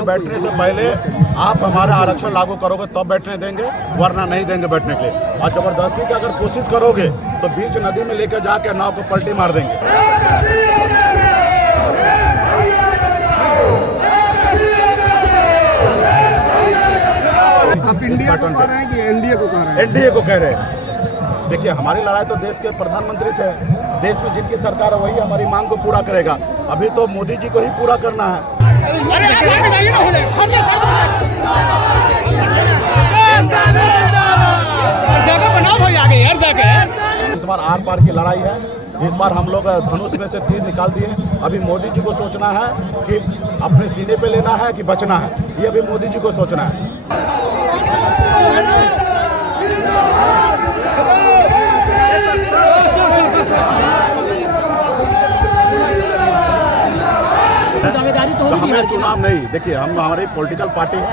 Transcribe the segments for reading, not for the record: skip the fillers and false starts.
पे बैठने से पहले आप हमारा आरक्षण लागू करोगे तब बैठने देंगे, वरना नहीं देंगे बैठने के लिए। और जबरदस्ती की अगर कोशिश करोगे तो बीच नदी में लेकर जाके नाव को पलटी मार देंगे। आप इंडिया को कह रहे हैं कि एनडीए को कह रहे हैं? एनडीए को कह रहे हैं। देखिए, हमारी लड़ाई तो देश के प्रधानमंत्री से है। देश में जिनकी सरकार है वही हमारी मांग को पूरा करेगा। अभी तो मोदी जी को ही पूरा करना है। इस बार आर पार की लड़ाई है। इस बार हम लोग धनुष में से तीर निकाल दिए। अभी मोदी जी को सोचना है कि अपने सीने पे लेना है कि बचना है, ये अभी मोदी जी को सोचना है। तो हमें चुनाव नहीं, देखिए हम हमारी पॉलिटिकल पार्टी है,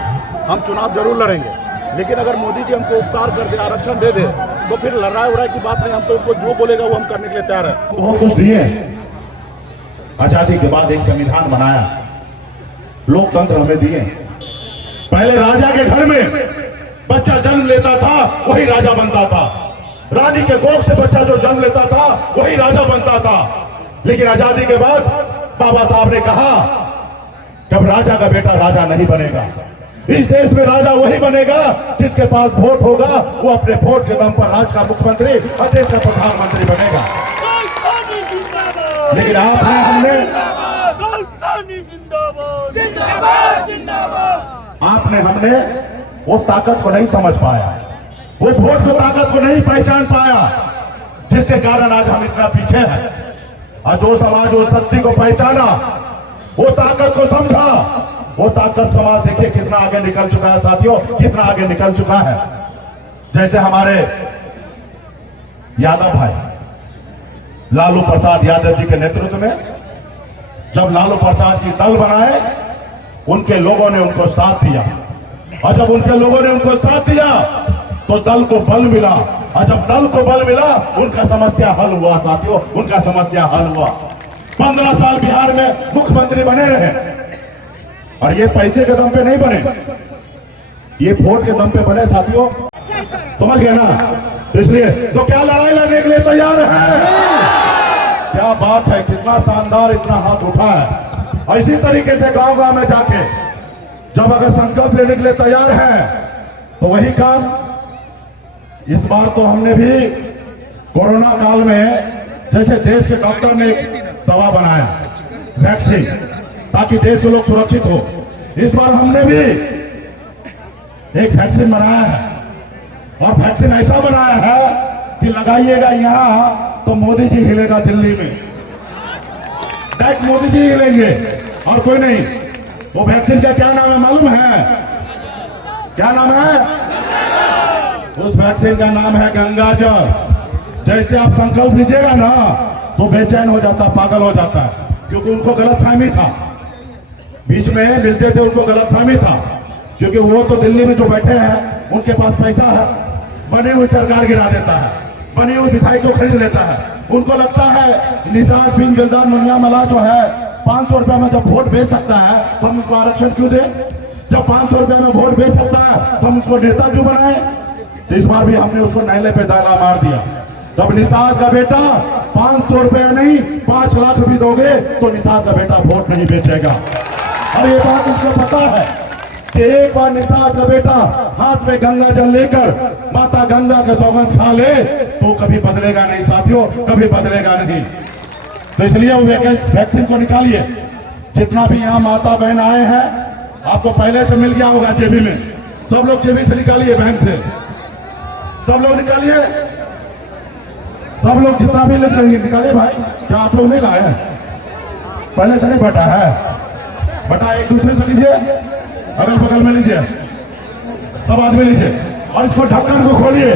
हम चुनाव जरूर लड़ेंगे, लेकिन अगर मोदी जी हमको उपकार कर दे, आरक्षण दे दे, तो फिर लड़ाई उड़ाई की बात नहीं। हम तो उनको जो बोलेगा वो हम करने के लिए तैयार है। बहुत कुछ दिए, आजादी के बाद एक संविधान बनाया, लोकतंत्र हमें दिए। पहले राजा के घर में बच्चा जन्म लेता था वही राजा बनता था, रानी के गोद से बच्चा जो जन्म लेता था वही राजा बनता था। लेकिन आजादी के बाद बाबा साहब ने कहा जब राजा का बेटा राजा नहीं बनेगा, इस देश में राजा वही बनेगा जिसके पास वोट होगा, वो अपने वोट के दम पर राज्य का मुख्यमंत्री और देश का प्रधानमंत्री बनेगा। लेकिन हमने उस ताकत को नहीं समझ पाया, वो वोट की ताकत को नहीं पहचान पाया, जिसके कारण आज हम इतना पीछे हैं। और जो समाज उस शक्ति को पहचाना, वो ताकत को समझा, वो ताकत समाज देखिए कितना आगे निकल चुका है साथियों, कितना आगे निकल चुका है। जैसे हमारे यादव भाई लालू प्रसाद यादव जी के नेतृत्व में जब लालू प्रसाद जी दल बनाए, उनके लोगों ने उनको साथ दिया, और जब उनके लोगों ने उनको साथ दिया तो दल को बल मिला, और जब दल को बल मिला उनका समस्या हल हुआ साथियों, उनका समस्या हल हुआ। 15 साल बिहार में मुख्यमंत्री बने रहे, और ये पैसे के दम पे नहीं बने, ये वोट के दम पे बने साथियों, समझ गए ना? इसलिए तो क्या लड़ाई लड़ने के लिए तैयार है? क्या बात है, कितना शानदार, इतना हाथ उठा है। और इसी तरीके से गांव गांव में जाके जब अगर संकल्प लेने के लिए तैयार है तो वही काम इस बार तो हमने भी कोरोना काल में, जैसे देश के डॉक्टर ने दवा बनाया वैक्सीन, ताकि देश के लोग सुरक्षित हो, इस बार हमने भी एक वैक्सीन बनाया है। और वैक्सीन ऐसा बनाया है कि लगाइएगा यहाँ तो मोदी जी हिलेगा दिल्ली में, डायरेक्ट मोदी जी हिलेंगे और कोई नहीं। वो वैक्सीन का क्या नाम है मालूम है? क्या नाम है? उस वैक्सीन का नाम है गंगाजल। जैसे आप संकल्प लीजिएगा ना तो बेचैन हो जाता, पागल हो जाता है, क्योंकि उनको गलतफहमी था, बीच में मिलते थे उनको गलतफहमी था, क्योंकि वो तो दिल्ली में जो बैठे हैं उनके पास पैसा है, बनी हुई सरकार गिरा देता है, बनी हुई मिठाई को खरीद लेता है। उनको लगता है निषाद बिन गिलदान मुनिया मला जो है 500 रुपए में जब वोट बेच सकता है तो हम उसको आरक्षण क्यों दें? जब 500 रुपए में वोट बेच सकता है तो हम उसको नेता क्यों बनाए? तो इस बार भी हमने उसको नाले पे दाला मार दिया। जब निषाद का बेटा 500 रुपया नहीं 5 लाख भी दोगे तो निषाद का बेटा वोट नहीं बेचेगा। और ये बात उसको पता है कि एक बार निषाद का बेटा हाथ में गंगा जल लेकर माता गंगा का सौगंध खा ले तो कभी बदलेगा नहीं साथियों, कभी बदलेगा नहीं। तो इसलिए वो वैक्सीन को निकालिए। जितना भी यहाँ माता बहन आए हैं आपको पहले से मिल गया होगा जेबी में, सब लोग जेबी से निकालिए, बैंक से सब लोग निकालिए, सब लोग जितना भी निकालिए भाई। क्या आप लोग नहीं लाए हैं? पहले से नहीं बटा है, बटा एक दूसरे से लीजिए, अगल बगल में लीजिए, सब आदमी लीजिए। और इसको ढक्कन को खोलिए,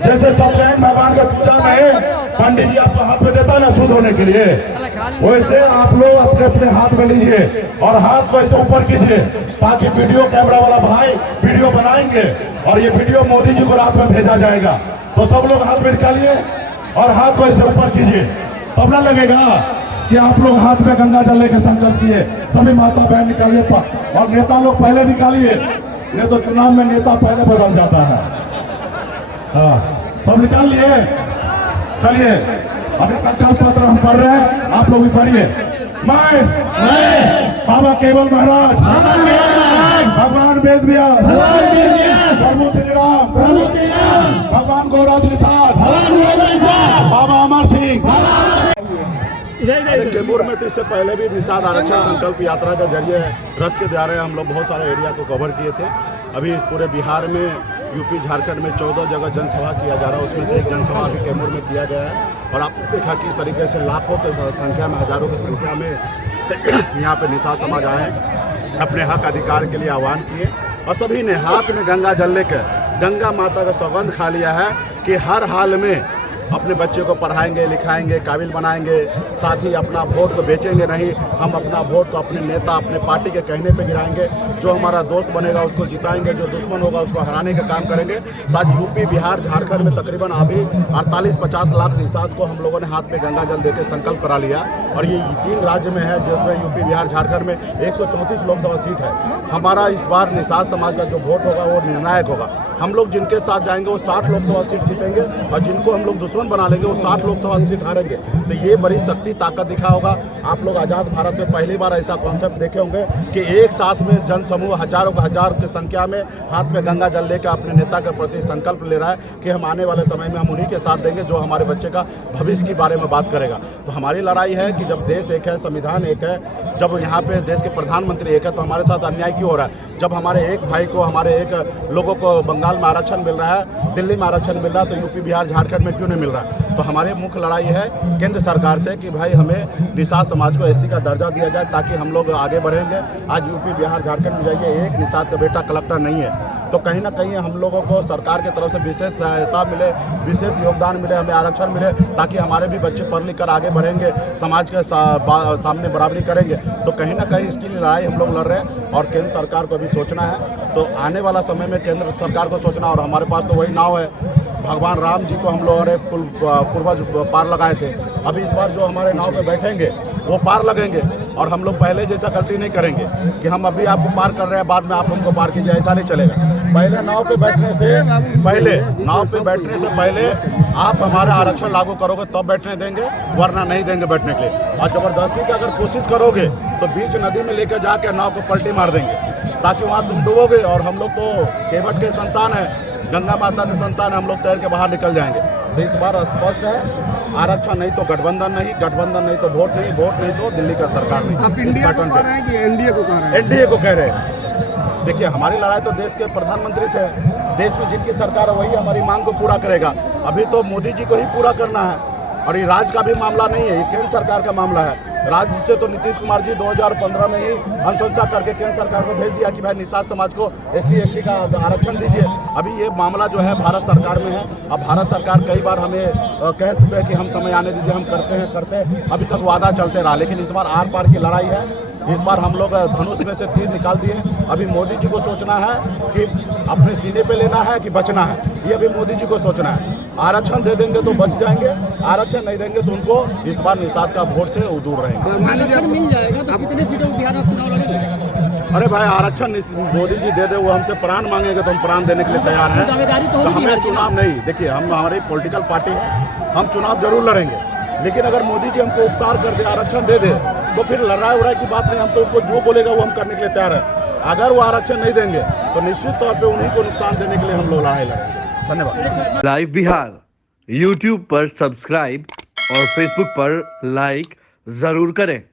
जैसे सत्यनारायण भगवान के पूजा में पंडित जी आपको हाथ में देता है ना शुद्ध होने के लिए, वैसे आप लोग अपने अपने हाथ में लीजिए और हाथ को ऐसे ऊपर कीजिए, ताकि वीडियो कैमरा वाला भाई वीडियो बनाएंगे और ये वीडियो मोदी जी को रात में भेजा जाएगा। तो सब लोग हाथ में निकालिए और हाथ को ऐसे ऊपर कीजिए, तब ना लगेगा। कि आप लोग हाथ में गंगा जल लेके संकल्प किए, सभी माता बहन निकालिए और नेता लोग पहले निकालिए, नहीं तो चुनाव में नेता पहले बदल जाता है। हाँ, सब निकाल लिए। चलिए अभी संकल्प पत्र हम पढ़ रहे हैं, आप लोग भी पढ़िए। मैं बाबा केवल महाराज, भगवान वेद व्यास, प्रभु श्री राम, भगवान गौराज निषाद, बाबा अमर सिंह। कैमूर में तो इससे पहले भी निषाद आरक्षण संकल्प यात्रा के जरिए रथ के द्वारा हम लोग बहुत सारे एरिया को कवर किए थे। अभी पूरे बिहार में, यूपी झारखंड में 14 जगह जनसभा किया जा रहा है, उसमें से एक जनसभा अभी कैमूर में किया गया है। और आपने देखा किस तरीके से लाखों की संख्या में, हजारों की संख्या में यहाँ पे निषाद समाज आए, अपने हक अधिकार के लिए आह्वान किए और सभी ने हाथ में गंगा जल लेकर गंगा माता का सौगंध खा लिया है कि हर हाल में अपने बच्चे को पढ़ाएंगे, लिखाएंगे, काबिल बनाएंगे, साथ ही अपना वोट को बेचेंगे नहीं। हम अपना वोट को अपने नेता, अपने पार्टी के कहने पे गिराएंगे। जो हमारा दोस्त बनेगा उसको जिताएंगे, जो दुश्मन होगा उसको हराने का काम करेंगे। आज यूपी, बिहार, झारखंड में तकरीबन अभी 48-50 लाख निषाद को हम लोगों ने हाथ में गंगा जल देकर संकल्प करा लिया। और ये 3 राज्य में है, जिसमें यूपी, बिहार, झारखंड में 134 लोकसभा सीट है। हमारा इस बार निषाद समाज का जो वोट होगा वो निर्णायक होगा। हम लोग जिनके साथ जाएंगे वो 60 लोकसभा सीट जीतेंगे और जिनको हम लोग दुश्मन बना लेंगे वो 60 लोकसभा सीट हारेंगे। तो ये बड़ी शक्ति, ताकत दिखा होगा। आप लोग आज़ाद भारत में पहली बार ऐसा कॉन्सेप्ट देखे होंगे कि एक साथ में जन समूह हजारों का हजार की संख्या में हाथ में गंगा जल लेकर अपने नेता के प्रति संकल्प ले रहा है कि हम आने वाले समय में हम उन्हीं के साथ देंगे जो हमारे बच्चे का भविष्य के बारे में बात करेगा। तो हमारी लड़ाई है कि जब देश एक है, संविधान एक है, जब यहाँ पे देश के प्रधानमंत्री एक है, तो हमारे साथ अन्याय क्यों हो रहा है? जब हमारे एक भाई को, हमारे एक लोगों को बंगाल में आरक्षण मिल रहा है, दिल्ली में आरक्षण मिल रहा है, तो यूपी, बिहार, झारखंड में क्यों नहीं मिल रहा है? तो हमारी मुख्य लड़ाई है केंद्र सरकार से कि भाई हमें निषाद समाज को एससी का दर्जा दिया जाए ताकि हम लोग आगे बढ़ेंगे। आज यूपी, बिहार, झारखंड में जाइए, एक निषाद का बेटा कलेक्टर नहीं है। तो कहीं ना कहीं हम लोगों को सरकार की तरफ से विशेष सहायता मिले, विशेष योगदान मिले, हमें आरक्षण मिले ताकि हमारे भी बच्चे पढ़ लिख कर आगे बढ़ेंगे, समाज के सामने बराबरी करेंगे। तो कहीं ना कहीं इसकी लड़ाई हम लोग लड़ रहे हैं और केंद्र सरकार को भी सोचना है। तो आने वाला समय में केंद्र सरकार को सोचना, और हमारे पास तो वही नाव है। भगवान राम जी को हम लोगों ने पूर्वज पार लगाए थे, अभी इस बार जो हमारे नाव पे बैठेंगे वो पार लगेंगे। और हम लोग पहले जैसा गलती नहीं करेंगे कि हम अभी आपको पार कर रहे हैं, बाद में आप हमको पार कीजिए, ऐसा नहीं चलेगा। पहले नाव पे बैठने से पहले आप हमारा आरक्षण लागू करोगे तब बैठने देंगे, वरना नहीं देंगे बैठने के लिए। और जबरदस्ती की अगर कोशिश करोगे तो बीच नदी में लेकर जाकर नाव को पलटी मार देंगे ताकि वहाँ तुम डूबोगे। और हम लोग तो केवट के संतान है, गंगा माता के संतान है, हम लोग तैर के बाहर निकल जाएंगे। तो इस बार स्पष्ट है, आरक्षण नहीं तो गठबंधन नहीं, गठबंधन नहीं तो वोट नहीं, वोट नहीं तो दिल्ली का सरकार नहीं। आप इंडिया को कह रहे हैं कि एनडीए को कह रहे हैं? एनडीए को कह रहे हैं। देखिए, हमारी लड़ाई तो देश के प्रधानमंत्री से है। देश में जिनकी सरकार है वही हमारी मांग को पूरा करेगा। अभी तो मोदी जी को ही पूरा करना है और ये राज्य का भी मामला नहीं है, ये केंद्र सरकार का मामला है। राज्य से तो नीतीश कुमार जी 2015 में ही अनुशंसा करके केंद्र सरकार को भेज दिया कि भाई निषाद समाज को SC ST का आरक्षण दीजिए। अभी ये मामला जो है भारत सरकार में है। अब भारत सरकार कई बार हमें कह चुके हैं कि हम समय आने दीजिए, हम करते हैं, अभी तक वादा चलते रहा। लेकिन इस बार आर पार की लड़ाई है। इस बार हम लोग धनुष में से तीर निकाल दिए। अभी मोदी जी को सोचना है कि अपने सीने पे लेना है कि बचना है, ये अभी मोदी जी को सोचना है। आरक्षण दे देंगे तो बच जाएंगे, आरक्षण नहीं देंगे तो उनको इस बार निषाद का वोट से दूर रहेंगे। आरक्षण मिल जाएगा तो कितने सीटों बिहार आप चुनाव लड़ेंगे? अरे भाई, आरक्षण मोदी जी दे दे, वो हमसे प्राण मांगेंगे तो हम प्राण देने के लिए तैयार हैं। तो हमें चुनाव नहीं, देखिए हम हमारी पॉलिटिकल पार्टी है, हम चुनाव जरूर लड़ेंगे। लेकिन अगर मोदी जी हमको उपकार कर दे, आरक्षण दे दे, तो फिर लड़ाई उड़ाई की बात नहीं। हम तो उनको जो बोलेगा वो हम करने के लिए तैयार है। अगर वो आरक्षण नहीं देंगे तो निश्चित तौर पे उन्हीं को नुकसान देने के लिए हम लोग लड़ाई लड़ेंगे। धन्यवाद। लाइव बिहार YouTube पर सब्सक्राइब और Facebook पर लाइक जरूर करें।